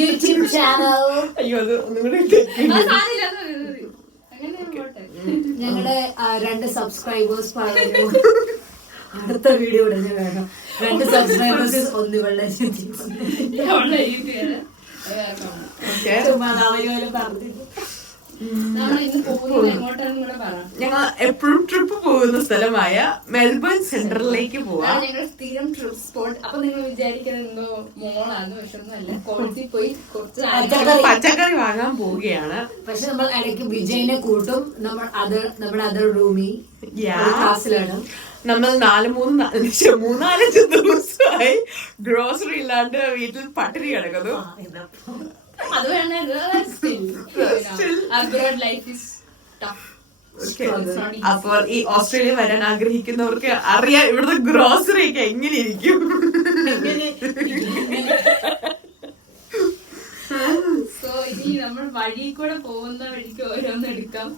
YouTube channel. അയ്യോ അത് ഒന്നും കൂടി ഞങ്ങളുടെ 2 സബ്സ്ക്രൈബേഴ്സ് അടുത്ത വീഡിയോ ഉടനെ വേണം. 2 സബ്സ്ക്രൈബേഴ്സ് ഒന്ന് വെള്ളം ഞങ്ങൾ എപ്പോഴും ട്രിപ്പ് പോകുന്ന സ്ഥലമായ മെൽബൺ സെൻട്രലിലേക്ക് പോവാം. ഞങ്ങൾ സ്ഥിരം ട്രിപ്പ് സ്പോട്ട്. അപ്പൊ നിങ്ങൾ വിചാരിക്കുന്നത് എന്തോ മോളാണ്, പക്ഷെ ഒന്നല്ല, കോളേജിൽ പോയി കുറച്ച് പച്ചക്കറി വാങ്ങാൻ പോവുകയാണ്. പക്ഷെ നമ്മൾ ഇടയ്ക്ക് വിജയനെ കൂട്ടും. നമ്മുടെ അതർ റൂമിൽ ക്ലാസ്സിലാണ്. നമ്മൾ 3-4 ദിവസമായി ഗ്രോസറി ഇല്ലാണ്ട് വീട്ടിൽ പട്ടിണി കിടക്കുന്നു. അത് അപ്പോൾ ഈ ഓസ്ട്രേലിയ വരാൻ ആഗ്രഹിക്കുന്നവർക്ക് അറിയാം ഇവിടുത്തെ ഗ്രോസറി ഒക്കെ എങ്ങനെ ഇരിക്കും. സോ ഇനി നമ്മൾ വഴി കൂടെ പോകുന്ന വഴിക്ക് ഓരോന്ന് എടുക്കാം.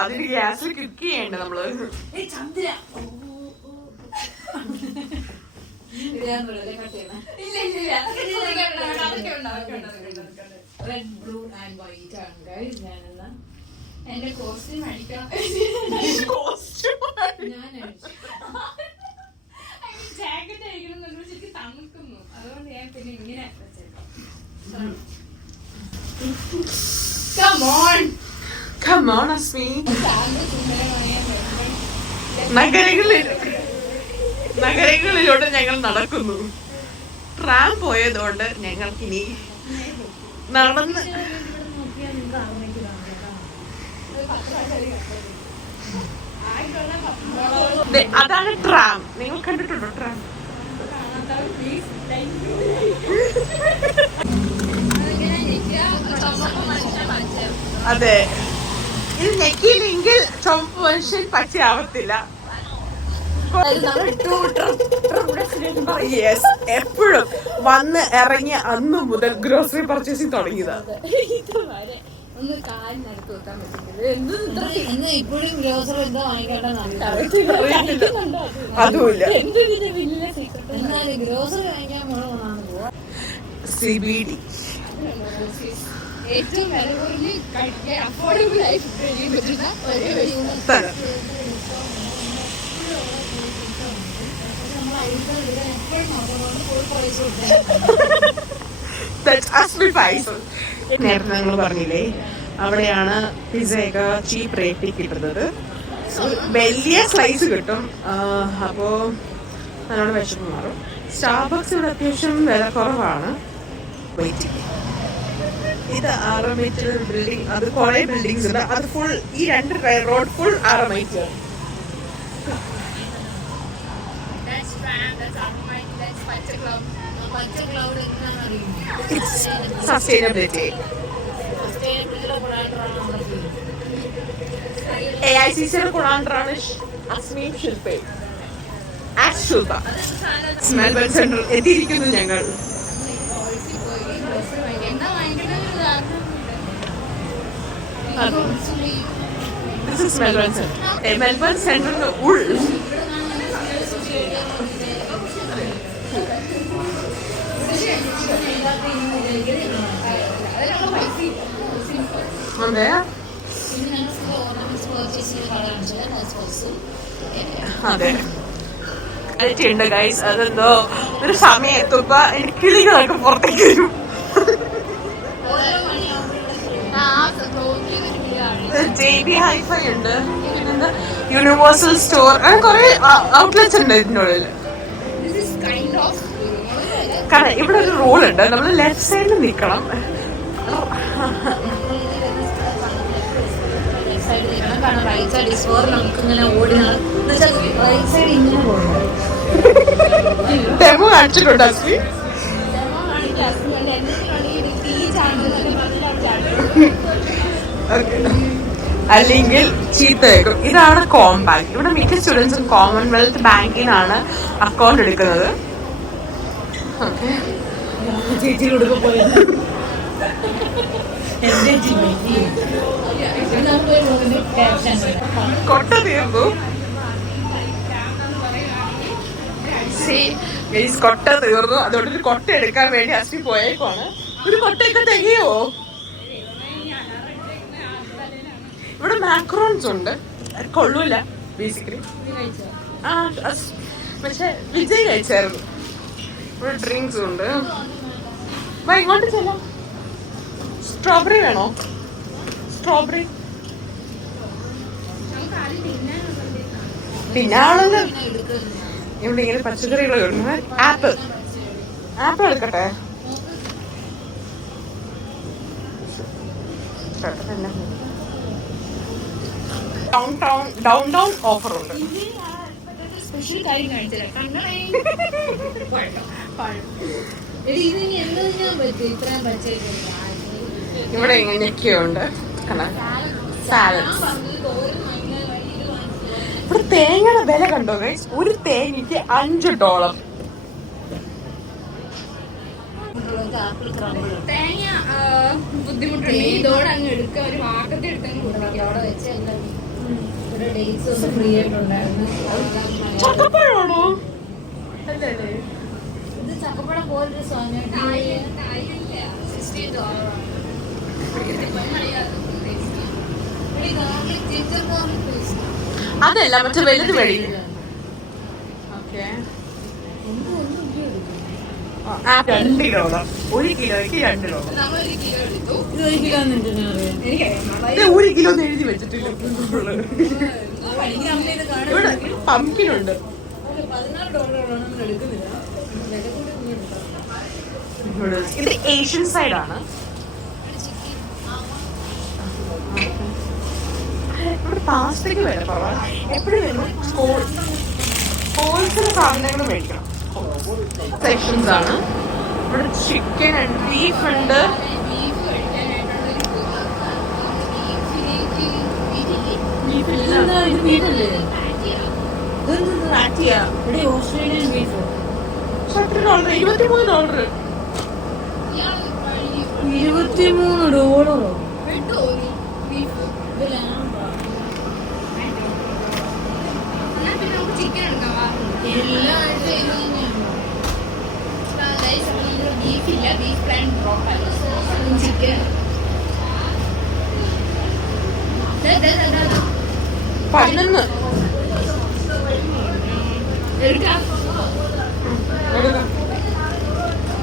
അതിന് ഗ്യാസിൽ കുക്ക് ചെയ്യണ്ട നമ്മള്. Chandra red blue and white ആണ് ഗൈസ്. ഞാനെന്നാ എന്റെ കോസ്റ്റ്യൂം അടിക്കണം. ജാക്കറ്റ് അടിക്കണം ശരിക്കും തണുക്കുന്നു. അതുകൊണ്ട് ഞാൻ പിന്നെ ഇങ്ങനെ Come on, Asmi. നഗരങ്ങളിലൂടെ ഞങ്ങൾ നടക്കുന്നു. ട്രാം പോയതുകൊണ്ട് ഞങ്ങൾക്കിനി നടന്ന് അതാണ് ട്രാം. നിങ്ങൾ കണ്ടിട്ടുണ്ടോ ട്രാം? അതെ, ഇത് ഞെക്കിയില്ലെങ്കിൽ ചുവപ്പ് മനുഷ്യൻ പച്ചയാവത്തില്ല. യെസ്, എപ്പോഴും വന്ന് ഇറങ്ങിയ അന്ന് മുതൽ ഗ്രോസറി പർച്ചേസിങ് തുടങ്ങിയതാ. അതുമില്ല. CBD ഏറ്റവും വില കുറഞ്ഞ് കഴിക്കാൻ അഫോർഡബിൾ ആയിട്ട് കഴിയാൻ പറ്റുന്ന സ്ഥലം. നേരത്തെ നിങ്ങൾ പറഞ്ഞില്ലേ അവിടെയാണ് പിസയൊക്കെ ചീപ്പ് റേറ്റിൽ കിട്ടുന്നത്. വലിയ സ്ലൈസ് കിട്ടും. അപ്പോ നല്ലോണം വിശപ്പ് മാറും. സ്റ്റാർബക്സ് ഇവിടെ അത്യാവശ്യം വില കുറവാണ്. ഇത് 6 മീറ്റർ ബിൽഡിംഗ്. അത് കുറെ ബിൽഡിങ്സ് ഉണ്ട്. അത് ഫുൾ ഈ 2 റോഡ് ഫുൾ 6 മീറ്റർ. സസ്റ്റൈനബിലിറ്റി. AICCയുടെ കൊളാണ്ടറാണ് അസ്മീം ശില്പേ. മെൽബൺ സെൻട്രൽ എത്തിയിരിക്കുന്നു ഞങ്ങൾ. This is Melbourne Central. Melbourne Central ഉള്ളിൽ അതെ. അതെ ഉണ്ട് ഗൈസ്. അതെന്തോ ഒരു സമയം എത്തുമ്പോ എനിക്ക് കിളികളൊക്കെ പുറത്തേക്ക് വരും. JB Hi-Fi ഉണ്ട്. പിന്നെന്താ യൂണിവേഴ്സൽ സ്റ്റോർ. അങ്ങനെ കുറെ ഔട്ട്ലെറ്റ്സ് ഉണ്ട് ഇതിൻ്റെ ഉള്ളിൽ. കാരണം ഇവിടെ ഒരു റൂൾ ഉണ്ട്, നമ്മൾ ലെഫ്റ്റ് സൈഡിൽ നിൽക്കണം. ഡെമോ കാണിച്ചിട്ടുണ്ടോ? അല്ലെങ്കിൽ ചീത്തയേക്കും. ഇതാണ് കോംബാങ്ക്. ഇവിടെ മിക്ക സ്റ്റുഡൻസും കോമൺവെൽത്ത് ബാങ്കിനാണ് അക്കൗണ്ട് എടുക്കുന്നത്. ഓക്കെ, ചേച്ചി കൊടുക്ക പോയത് കൊട്ട തീർന്നു. കൊട്ട തീർന്നു. അതുകൊണ്ട് ഒരു കൊട്ട എടുക്കാൻ വേണ്ടി അശ്വി പോയേക്കാണ്. ഒരു കൊട്ടയൊക്കെ തികയോ? ഇവിടെ മാക്രോൺസ് ഉണ്ട്, കൊള്ളൂല ബേസിക്കലി. പക്ഷെ വിജയ് കഴിച്ചായിരുന്നു. ഇവിടെ ഡ്രിങ്ക്സ് ഉണ്ട്. ഇങ്ങോട്ട് ചെല്ലാം. സ്ട്രോബെറി വേണോ? സ്ട്രോബെറി പിന്നാണല്ലോ. ഇവിടെ ഇങ്ങനെ പച്ചക്കറികൾ കിട്ടുന്നത്. ആപ്പിൾ എടുക്കട്ടെ? ഡൗൺ ഓഫർ ഉണ്ട്. സ്പെഷ്യൽ കാര്യം കാണിച്ചില്ല. ഇവിടെ ഇങ്ങനെയൊക്കെയുണ്ട്. സാലഡ്. ഇവിടെ തേങ്ങയുടെ വില കണ്ടോ ഗൈസ്? ഒരു തേങ്ങയ്ക്ക് $5. തേങ്ങ ബുദ്ധിമുട്ടുണ്ട്. ഇതോടെ അങ്ങ് എടുക്കുക, ഒരു വാക്കത്തെ എടുത്തങ്ങ് ചക്കപ്പഴമാണോ? ഇത് ചക്കപ്പഴം പോലൊരു അതല്ല, മറ്റേ വലുത് മേടിക്കും. $2. $1 കിലോയ്ക്ക് $2. $1 കിലോ എഴുതി വെച്ചിട്ടില്ല. ഇവിടെ പംകിനുണ്ട്. ഇത് ഏഷ്യൻ സൈഡാണ്. ഇവിടെ പാസ്തയ്ക്ക് വില കുറവാണ്. എപ്പോഴും വരുമ്പോൾ ഹോൾസെയിൽ സാധനങ്ങൾ മേടിക്കണം. സെക്ഷൻസ് ആണ്. ഇവിടെ ചിക്കൻ ഉണ്ട്, ബീഫ് ഉണ്ട്. Australian beef $23. $23. ചിക്കൻ എടുക്കാം. ബീഫില്ല, ബീഫ് ആൻഡ് ചിക്കൻ. 11.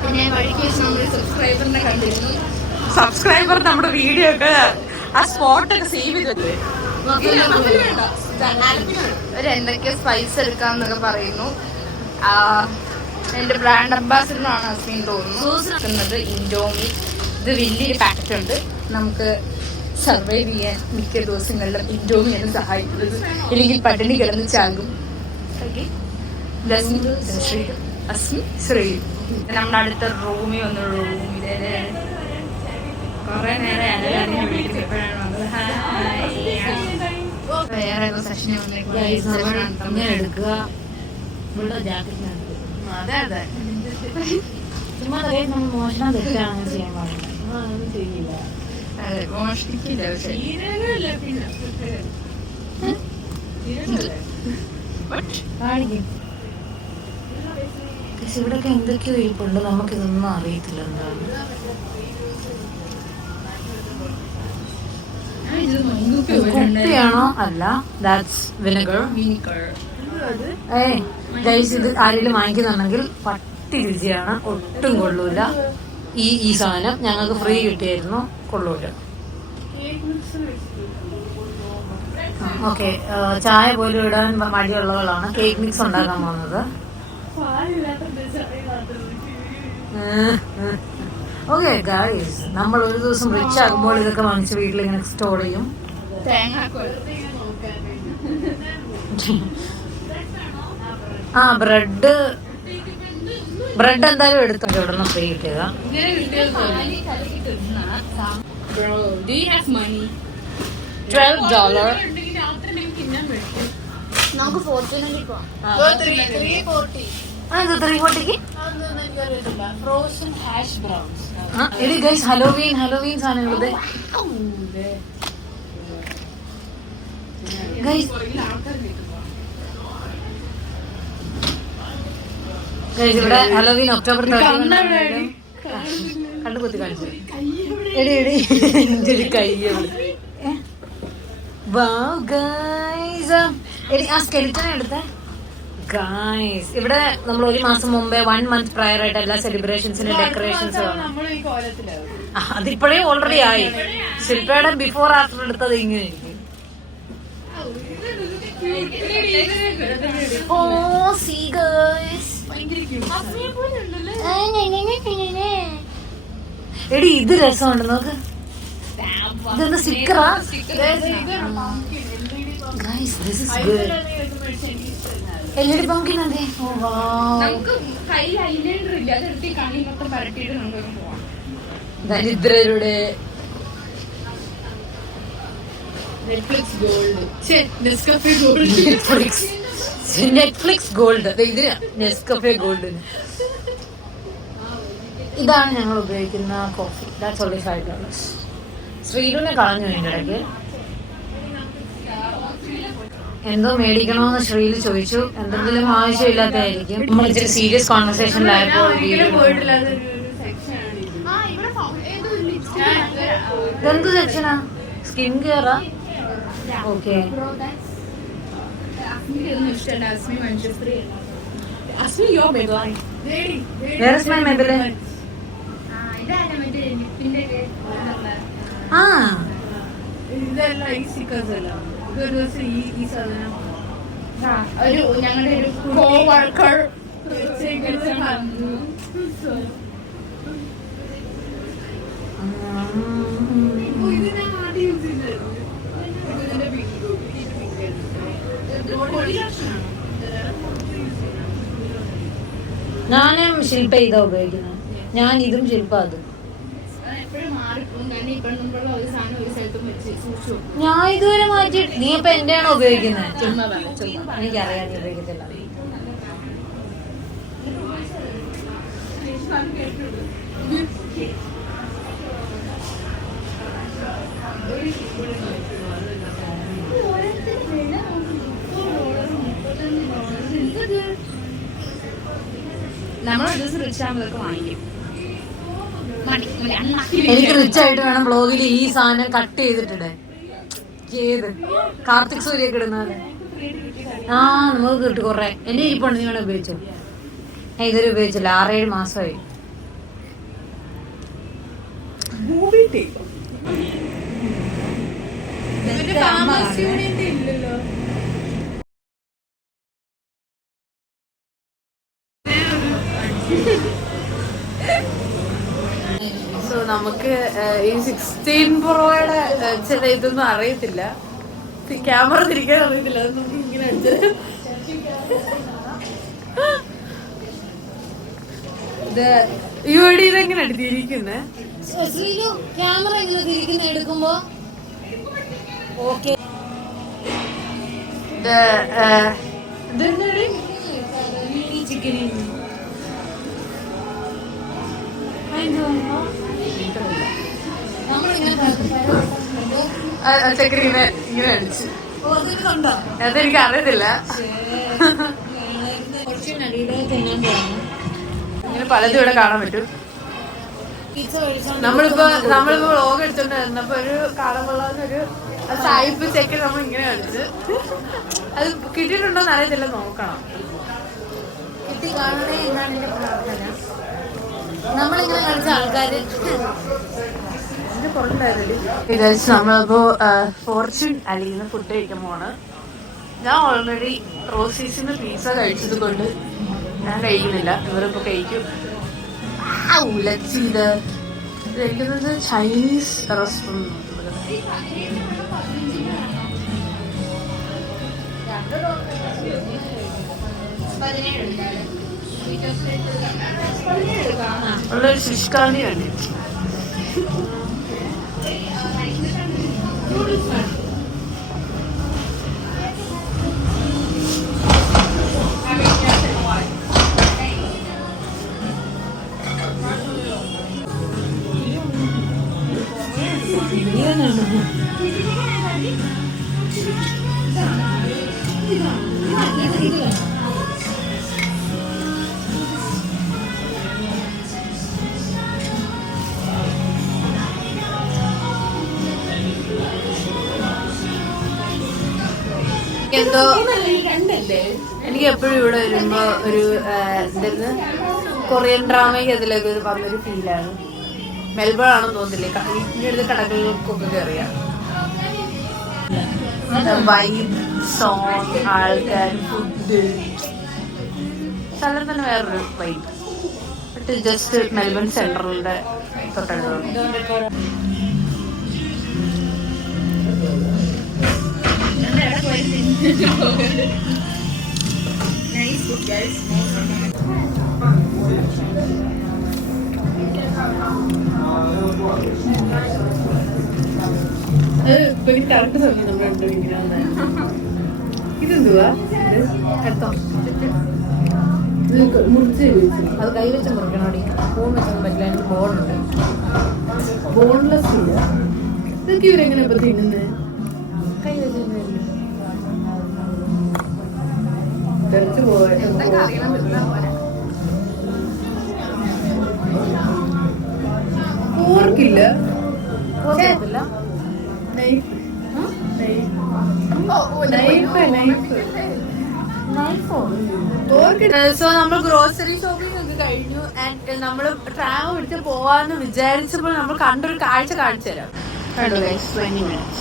പിന്നെ വഴിക്ക് വെച്ച് നമ്മുടെ സബ്സ്ക്രൈബറിനെ കണ്ടിരുന്നു. സബ്സ്ക്രൈബർ നമ്മുടെ വീഡിയോ ഒക്കെ ആ സ്പോട്ടൊക്കെ സേവ് ചെയ്തല്ലേ. ഒരു എന്തൊക്കെ സ്പൈസ് എടുക്കാന്നൊക്കെ പറയുന്നു. എന്റെ ബ്രാൻഡ് അംബാസിഡറാണ് അസ്മീൻ തോന്നുന്നു. ഇൻഡോമി. ഇത് വലിയൊരു പാക്കറ്റ് ഉണ്ട്. നമുക്ക് സർവൈവ് ചെയ്യാൻ മിക്ക ദിവസങ്ങളിലും ഇൻഡോമിയാണ് സഹായിക്കുന്നത്. ഇല്ലെങ്കിൽ പട്ടിണി കിടന്ന് ചാകും. അസ്മി ശ്രീ. നമ്മുടെ അടുത്ത റൂമിൽ വന്ന റൂമിലെ കുറെ നേരം വേറെ സെഷന് എടുക്കുക. അതെ അതെ. ചുമ്മാ നമ്മൾ മോഷണം തെറ്റാണെന്ന് ചെയ്യാൻ പാടില്ല. അതൊന്നും ചെയ്യില്ല. അതെ, മോഷ്ടിക്കില്ല. പക്ഷെ കാണിക്കും. പക്ഷെ ഇവിടെയൊക്കെ എന്തൊക്കെയോ ഇരിപ്പുണ്ട്, നമുക്കിതൊന്നും അറിയത്തില്ല എന്താണ്. കുപ്പിയാണോ? അല്ല, ദാറ്റ്സ് വിനെഗർ. ഗൈസ്, ഇത് ആരെങ്കിലും വാങ്ങിക്കുന്നുണ്ടെങ്കിൽ പട്ടി രുചിയാണ്, ഒട്ടും കൊള്ളൂല. ഈ സാധനം ഞങ്ങൾക്ക് ഫ്രീ കിട്ടിയായിരുന്നു, കൊള്ളൂല. ഓക്കെ, ചായ പോലും ഇടാൻ മടിയുള്ളവളാണ് കേക്ക് മിക്സ് ഉണ്ടാക്കാൻ പോകുന്നത്. ഓക്കെ ഗൈസ്, നമ്മൾ ഒരു ദിവസം റിച്ച് ആകുമ്പോൾ ഇതൊക്കെ വാങ്ങിച്ച് വീട്ടിൽ ഇങ്ങനെ സ്റ്റോർ ചെയ്യും. ആ ബ്രെഡ് എന്തായാലും എടുത്തോ. ഇവിടെ നിന്ന് ഫ്രീ കിട്ടിയതാ. $12. നമുക്ക് ഫോർച്യൂണലി പോവാം. അതെന്താ 340? Frozen hash browns. എടി ഗൈസ് ഹലോവീൻ സാധനങ്ങളുടെ ഗൈസ് ഇവിടെ ഹലോവീൻ ഒക്ടോബർ 13 കണ്ടുപൊത്തി കാണിച്ചു. എടി എടി കൈ എടി ആ സ്കെലിറ്റൻ എടുത്ത ഗൈസ്. ഇവിടെ നമ്മൾ ഒരു മാസം മുമ്പേ 1 month പ്രയർ ആയിട്ട് എല്ലാ സെലിബ്രേഷൻസിന്റെ ഡെക്കറേഷൻസ് അതിപ്പോഴേ ഓൾറെഡി ആയി. ശില്പയുടെ ബിഫോർ ആഫ്റ്റർ എടുത്തത് ഇങ്ങനെ ഇരിക്കും. എടി ഇത് രസമുണ്ട് നോക്ക്. ഇതെന്താ സ്റ്റിക്കറാ? Guys this is good. LED pumpkin അതെ. ഓ വാവ്. നമുക്ക് കൈ ഐലൈനർ ഇല്ല, അതെടുത്ത് കണ്ണി മൊത്തം പരട്ടിയിട്ട് നമുക്ക് പോവാം. ദരിദ്രരുടെ നെറ്റ്ഫ്ലിക്സ് ഗോൾഡ്. ഇത് നെസ്കഫെ ഗോൾഡ്. ഇതാണ് ഞങ്ങൾ ഉപയോഗിക്കുന്ന കോഫി. That's only $5. ശ്രീലുവിനെ കളഞ്ഞു ഇതിന്റെ ഇടയ്ക്ക്. എന്തോ മേടിക്കണോന്ന് ശ്രീല് ചോദിച്ചു. എന്തെങ്കിലും ആവശ്യമില്ലാത്തതായിരിക്കും. നമ്മൾ ഇച്ചിരി സീരിയസ് കോൺവെർസേഷനിലായപ്പോൾ ഇതെന്ത് സെക്ഷനാ? സ്കിൻ കെയറാ? Okay. Where is my Maybelline? ആ ഇതെല്ലാം ഈ സ്റ്റിക്കേഴ്സ് അല്ല. ഇതൊരു ദിവസം ഈ സാധനം ഒരു ഞങ്ങളുടെ ഒരു കോവർക്കർ ഇത് ഞാൻ ആദ്യം യൂസ് ചെയ്തായിരുന്നു. ഇതിന്റെ ഞാനും ശില്പ ഇതാ ഉപയോഗിക്കുന്നത്. ഞാൻ ഇതും ശില്പ അതും. എപ്പോഴും മാറിപ്പോകും. കാരണം ഇപ്പം മുമ്പുള്ള ഒരു സാധനം ഒരു സ്ഥലത്തും വെച്ച് സൂക്ഷിച്ചു. ഞാൻ ഇതുവരെ മാറ്റി. നീ ഇപ്പൊ എന്റെയാണോ ഉപയോഗിക്കുന്നത്? എനിക്കറിയാം നീ ഉപയോഗിക്കത്തില്ല. നമ്മൾ ദിവസം റിച്ച് ആകുമ്പോഴൊക്കെ വാങ്ങിക്കും. എനിക്ക് റിച്ച് ആയിട്ട് വേണം ബ്ലോഗിൽ ഈ സാധനം കട്ട് ചെയ്തിട്ടുണ്ട്. ഏത് കാർത്തിക് സൂര്യൊക്കെ ഇടുന്നത്? ആ നമുക്ക് കിട്ടും കൊറേ. എന്റെ ഇരിപ്പുണ്ട്. നീ വേണേ ഉപയോഗിച്ചോ. ഞാൻ ഇതുവരെ ഉപയോഗിച്ചില്ല. 6-7 മാസമായി. ഇല്ലല്ലോ. സോ നമുക്ക് ഈ 16 പ്രോയുടെ ചില ഇതൊന്നും അറിയത്തില്ല. ക്യാമറ തിരിക്കാൻ അറിയത്തില്ല. അത് നമുക്ക് ഇങ്ങനെ അടിച്ചത്. ഇവിടെ ഇതെങ്ങനെ തിരിക്കുന്നേ? ക്യാമറ എങ്ങനെ തിരിക്കുന്ന എടുക്കുമ്പോ? ഓക്കെ. ചക്കര ഇങ്ങനെ അടിച്ച്. അതെനിക്ക് അറിയത്തില്ല. ഇങ്ങനെ പലതും ഇവിടെ കാണാൻ പറ്റും. നമ്മളിപ്പോ വ്ലോഗ് എടുത്തോണ്ട് വന്നപ്പോ ഒരു കാണാൻ കൊള്ളാവുന്നൊരു സായിപ്പ് ചെക്കൻ നമ്മൾ ഇങ്ങനെ കളിച്ച്. അത് കിട്ടിയിട്ടുണ്ടോന്ന് അറിയത്തില്ല. നോക്കണം. കിട്ടി കാണണേ എന്നാണ് എന്റെ പ്രാർത്ഥന. നമ്മളിങ്ങനെ കളിച്ച ആൾക്കാര് നമ്മളിപ്പോ ഫോർച്യൂൺ അലിന്ന് ഫുഡ് കഴിക്കാൻ പോണ്. ഞാൻ ഓൾറെഡി റോസീസിന് പിസ്സ കഴിച്ചത് കൊണ്ട് ഞാൻ കഴിക്കുന്നില്ല. ഇവരിപ്പോ കഴിക്കും. കഴിക്കുന്നത് ചൈനീസ് റെസ്റ്റോറന്റ്. ഉള്ളൊരു ശുഷ്കാന്തി കണ്ടിട്ട് എന്തോ എനിക്ക് എപ്പോഴും ഇവിടെ വരുമ്പോ ഒരു എന്തായിരുന്നു കൊറിയൻ ഡ്രാമയ്ക്ക് അതിലൊക്കെ വന്നൊരു ഫീലാണ്. മെൽബൺ ആണെന്ന് തോന്നില്ലേ, ഇതിന്റെ അടുത്ത് കടകൾക്കൊക്കെ കയറിയാ വൈബ്, സോങ്, ആൾക്കാർ, ഫുഡ്, സ്ഥലം തന്നെ വേറൊരു വൈബ്. ബട്ട് ജസ്റ്റ് മെൽബൺ സെൻട്രലിന്റെ തൊട്ടടുത്ത്. കറക്റ്റ് സമയം നമ്മൾ കണ്ടുപിടിക്കണ ഇതെന്തുവാ മുറിച്ച് അത് കൈ വെച്ച് മുറിക്കണം. ഫോൺ വെച്ചൊന്നും പറ്റില്ല, എനിക്ക് ബോർഡുണ്ട്. ബോൺലെസ് ഇല്ല. ഇതൊക്കെ ഇവരെങ്ങനെ ഇപ്പൊ തിന്നുന്നത്? കൈ വെച്ച് തെറിച്ചു പോയ ഓർക്കില്ല. സോ നമ്മൾ ഗ്രോസറി ഷോപ്പിംഗ് ഒക്കെ കഴിഞ്ഞു. ആൻഡ് നമ്മൾ ട്രാം എടുത്ത് പോവാന്ന് വിചാരിച്ചപ്പോൾ നമ്മൾ കണ്ടൊരു കാഴ്ച കാണിച്ചു തരാം. കണ്ടു ഗൈസ്, 20 minutes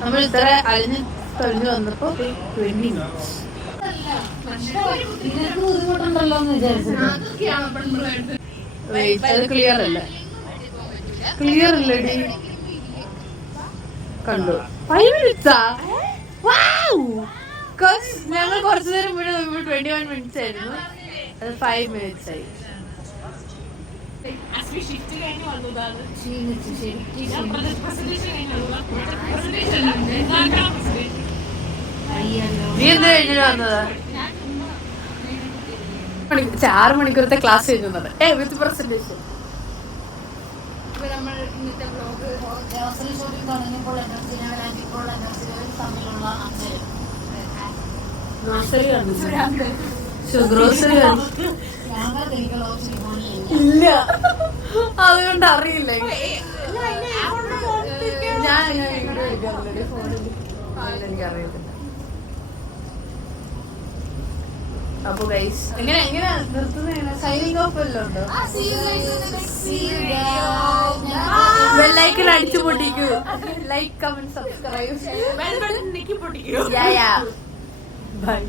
നമ്മൾ ഇത്ര അലിഞ്ഞ് തൊഴിഞ്ഞു വന്നപ്പോ 20 minutes. ബുദ്ധിമുട്ടുണ്ടല്ലോ എന്ന് വിചാരിച്ചു. അത് ക്ലിയർ അല്ല, ക്ലിയർ അല്ലടി. കണ്ടു 5 minutes ഞങ്ങൾ കുറച്ചു നേരം മുന്നേ നോക്കുമ്പോൾ 21 minutes ആയിരുന്നു. അത് 5 minutes ആയി. നീ എന്ത് കഴിഞ്ഞിട്ട് വന്നതാ? 6 മണിക്കൂറത്തെ ക്ലാസ് കഴിഞ്ഞു വിത്ത് പ്രസന്റേഷൻ. നമ്മൾ ഇന്നത്തെ വ്ലോഗ് ഗ്രോസറി ഷോപ്പിംഗ് തുടങ്ങിയപ്പോൾ എനർജി ലെവൽ ആൻഡ് ഇപ്പോൾ എനർജി ലെവൽ തമ്മിലുള്ള അന്തരം. ഗ്രോസറി ഇല്ല, അതുകൊണ്ട് അറിയില്ല. ഞാൻ വീഡിയോ എടുക്കാറുണ്ട് ഫോണിൽ, എനിക്കറിയത്തില്ല. അപ്പൊ ഗൈസ് എങ്ങനെ നിർത്തുന്ന സൈനിങ് ഓഫ് വല്ലതും ഉണ്ടോ? ബെല്ലൈക്കൺ അടിച്ചു പൊട്ടിക്കൂ. Like, comment, subscribe. ബൈ.